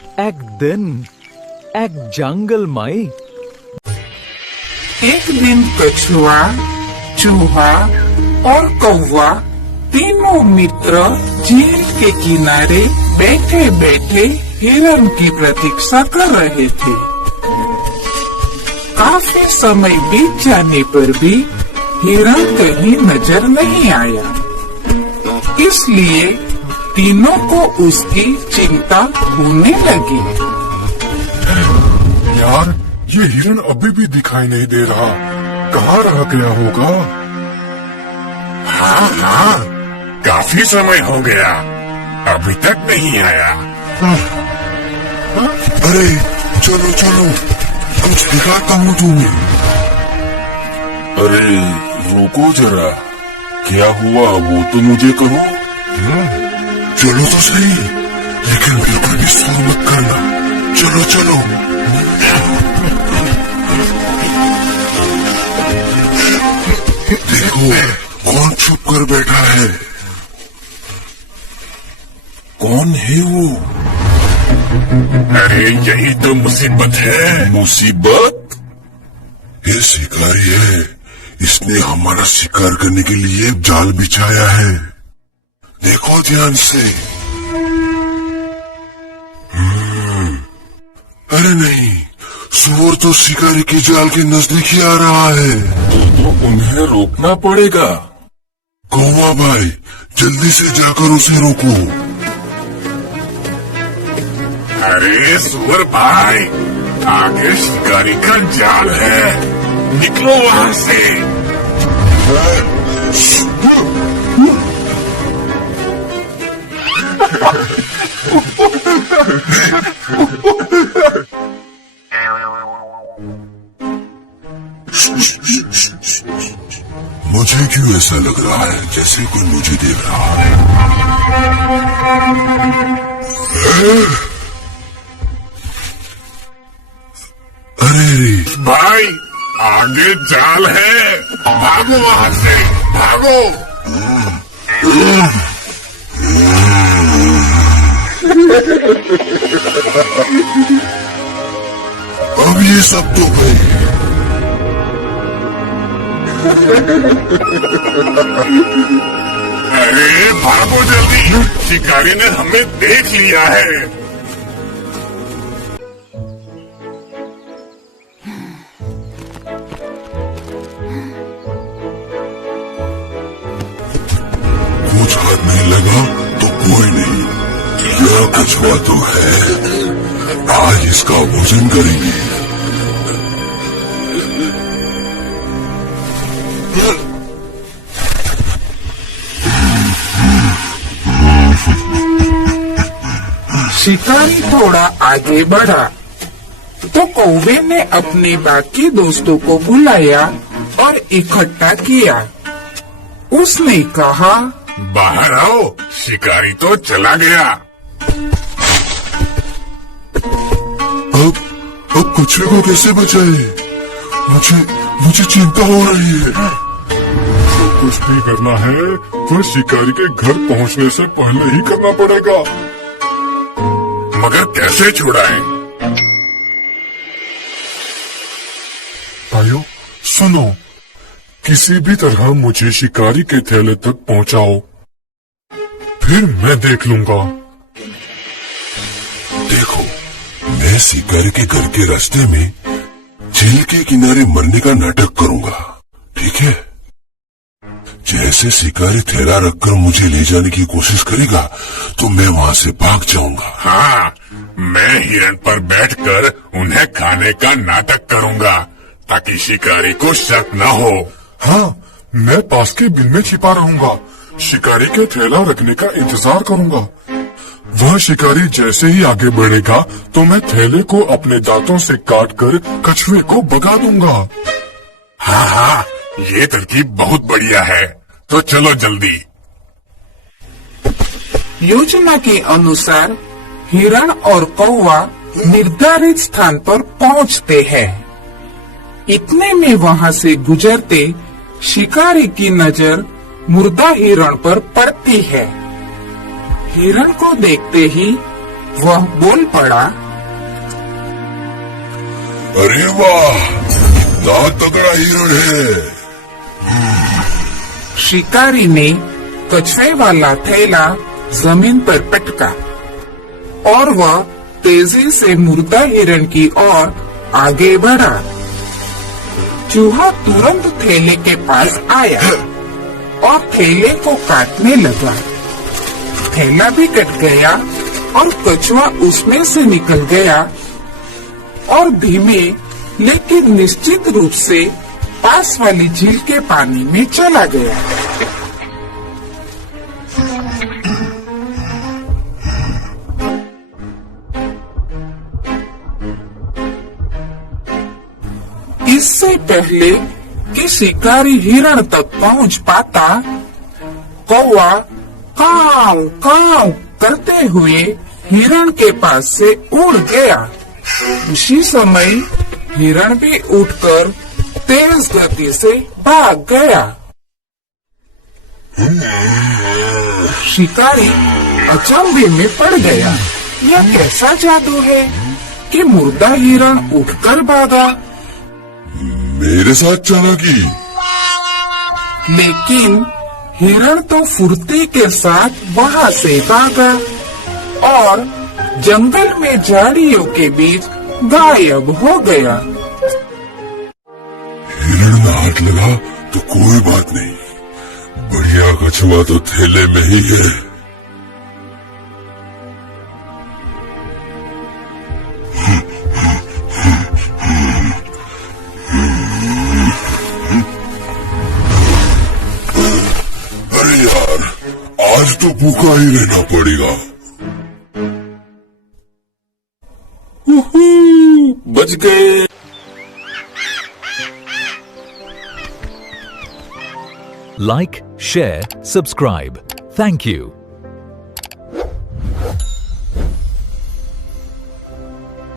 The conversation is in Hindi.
एक दिन एक जंगल में एक दिन कछुआ, चूहा और कौवा तीनों मित्र झील के किनारे बैठे बैठे हिरण की प्रतीक्षा कर रहे थे। काफी समय बीत जाने पर भी हिरण कहीं नजर नहीं आया, इसलिए तीनों को उसकी चिंता होने लगी। यार, ये हिरण अभी भी दिखाई नहीं दे रहा, कहाँ रह गया होगा? हाँ, काफी समय हो गया, अभी तक नहीं आया। अरे चलो चलो, कुछ दिखाता हूँ तुम्हें। अरे रुको जरा, क्या हुआ वो तो मुझे कहो। चलो तो सही, लेकिन बिल्कुल भी शोर मत करना। चलो चलो। देखो कौन छुप कर बैठा है। कौन है वो? अरे यही तो मुसीबत है। मुसीबत? ये शिकारी है, इसने हमारा शिकार करने के लिए जाल बिछाया है। देखो ध्यान से। अरे नहीं, सुअर तो शिकारी के जाल के नजदीक ही आ रहा है। तो उन्हें रोकना पड़ेगा। कौवा भाई, जल्दी से जाकर उसे रोको। अरे सुअर भाई, आगे शिकारी का जाल है, निकलो वहाँ से। मुझे क्यों ऐसा लग रहा है जैसे कोई मुझे देख रहा है? अरे भाई, आगे जाल है, भागो वहाँ से, भागो। अब ये सब तो गई। अरे भागो जल्दी, शिकारी ने हमें देख लिया है। कुछ हाथ नहीं लगा तो कोई नहीं, यह कछुआ तो है, आज इसका भोजन करेंगे। शिकारी थोड़ा आगे बढ़ा तो कौवे ने अपने बाकी दोस्तों को बुलाया और इकट्ठा किया। उसने कहा, बाहर आओ, शिकारी तो चला गया। अब कछुए को कैसे बचाए? मुझे चिंता हो रही है। कुछ भी करना है तो शिकारी के घर पहुंचने से पहले ही करना पड़ेगा। मगर कैसे छुड़ाएं? भाइयों सुनो, किसी भी तरह मुझे शिकारी के थैले तक पहुंचाओ, फिर मैं देख लूंगा। देखो, मैं शिकारी के घर के रास्ते में झील के किनारे मरने का नाटक करूंगा, ठीक है? जैसे शिकारी थैला रखकर मुझे ले जाने की कोशिश करेगा तो मैं वहाँ से भाग जाऊंगा। हाँ, मैं हिरण पर बैठकर उन्हें खाने का नाटक करूंगा ताकि शिकारी को शक न हो। हाँ, मैं पास के बिल में छिपा रहूंगा, शिकारी के थैला रखने का इंतजार करूंगा। वह शिकारी जैसे ही आगे बढ़ेगा तो मैं थैले को अपने दांतों से काटकर कछुए को भगा दूंगा। हाँ, ये तरकीब बहुत बढ़िया है, तो चलो जल्दी। योजना के अनुसार हिरण और कौवा निर्धारित स्थान पर पहुंचते हैं। इतने में वहां से गुजरते शिकारी की नजर मुर्दा हिरण पर पड़ती है। हिरण को देखते ही वह बोल पड़ा, अरे वाह, कितना तगड़ा हिरण है। शिकारी ने कछुए वाला थैला जमीन पर पटका और वह तेजी से मुर्दा हिरण की ओर आगे बढ़ा। चूहा तुरंत थैले के पास आया और थैले को काटने लगा। थैला भी कट गया और कछुआ उसमें से निकल गया और धीमे लेकिन निश्चित रूप से पास वाली झील के पानी में चला गया। इससे पहले कि शिकारी हिरण तक पहुंच पाता, कौवा काव काव करते हुए हिरण के पास से उड़ गया। उसी समय हिरण भी उठकर तेज गति से भाग गया। शिकारी अचंभे में पड़ गया। यह कैसा जादू है कि मुर्दा हिरण उठकर भागा? मेरे साथ चालाकी। लेकिन हिरण तो फुर्ती के साथ वहां से भागा और जंगल में झाड़ियों के बीच गायब हो गया। हिरण में हाथ लगा तो कोई बात नहीं, बढ़िया कछुआ तो थैले में ही है। अरे यार, आज तो भूखा ही रहना पड़ेगा। बच गए। Like, share, subscribe. Thank you.